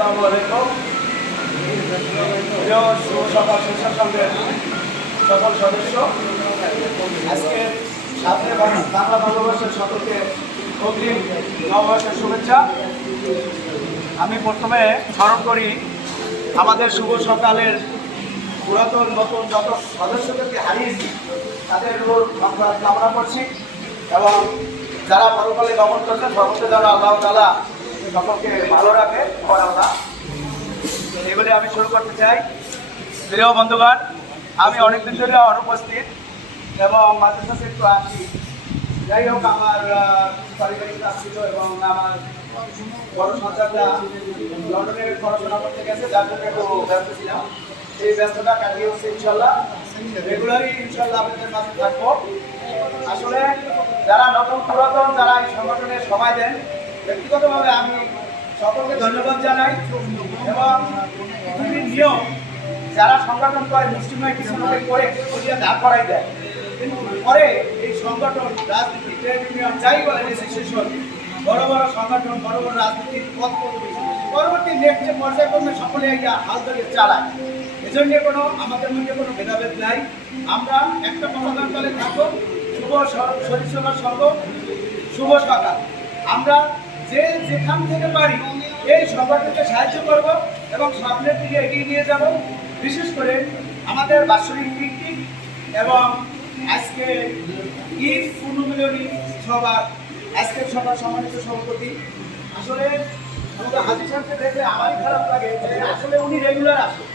আসসালামু আলাইকুম। প্রিয় শুভ সকাল স্বেচ্ছা সংঘের সকল সদস্য, আজকে সাথে বাংলা ভালোবাসার সকলকে অগ্রিম নববর্ষের শুভেচ্ছা। আমি প্রথমে স্মরণ করি আমাদের শুভ সকালের পুরাতন নতুন যত সদস্যদেরকে হারিয়েছি তাদের সংবাদ কামনা করছি এবং যারা পরকালে গমন করছেন সর্বত্র যারা আল্লাহ তাআলা সকলকে ভালো রাখে আল্লাহ, এগুলি আমি শুরু করতে চাই। প্রিয় বন্ধুগণ, আমি অনেকদিন ধরে অনুপস্থিত এবং মাঝে সাথে একটু আসি। যাই হোক, আমার পারিবারিক কাজ ছিল এবং আমার বড় সন্তানরা লন্ডনে পড়াশোনা করতে গেছে, যার জন্য একটু ব্যস্ত ছিলাম। এই ব্যস্ততা কাটিয়ে হচ্ছে ইনশাল্লাহ রেগুলারই ইনশাল্লাহ আপনাদের মাঝে থাকবো। আসলে যারা নতুন পুরাতন যারা এই সংগঠনে সময় দেন, ব্যক্তিগতভাবে আমি সকলকে ধন্যবাদ জানাই এবং পৃথিবীর নিয়ম যারা সংগঠন করে মুসলিমরা কিছু লোকে করে ওদিকে দাঁড় করাই দেয়, কিন্তু পরে এই সংগঠন রাজনীতি ট্রেড ইউনিয়ন যাই বলেন অ্যাসোসিয়েশন বড় বড় সংগঠন বড় বড় রাজনীতির পদ পদবি পরবর্তী নেক্সট যে পর্যায়ক্রমে সকলে হাল ধরে চালায়। এজন্য আমাদের মধ্যে কোনো ভেদাভেদ নাই। আমরা একটা পতাকার তলে থাকবো, শুভ শরীরসেবা সংঘ, শুভ সকাল। আমরা যে যেখান থেকে পারি এই সংগঠনকে সাহায্য করব এবং সামনের দিকে এগিয়ে নিয়ে যাব। বিশেষ করে আমাদের বাৎসরিক পিকনিক এবং আজকে ঈদ পুনর্মিলনী সভার আজকের সভার সম্মানিত সভাপতি, আসলে হাজির সাহেবকে দেখলে আমারই খারাপ লাগে যে আসলে উনি রেগুলার আসেন।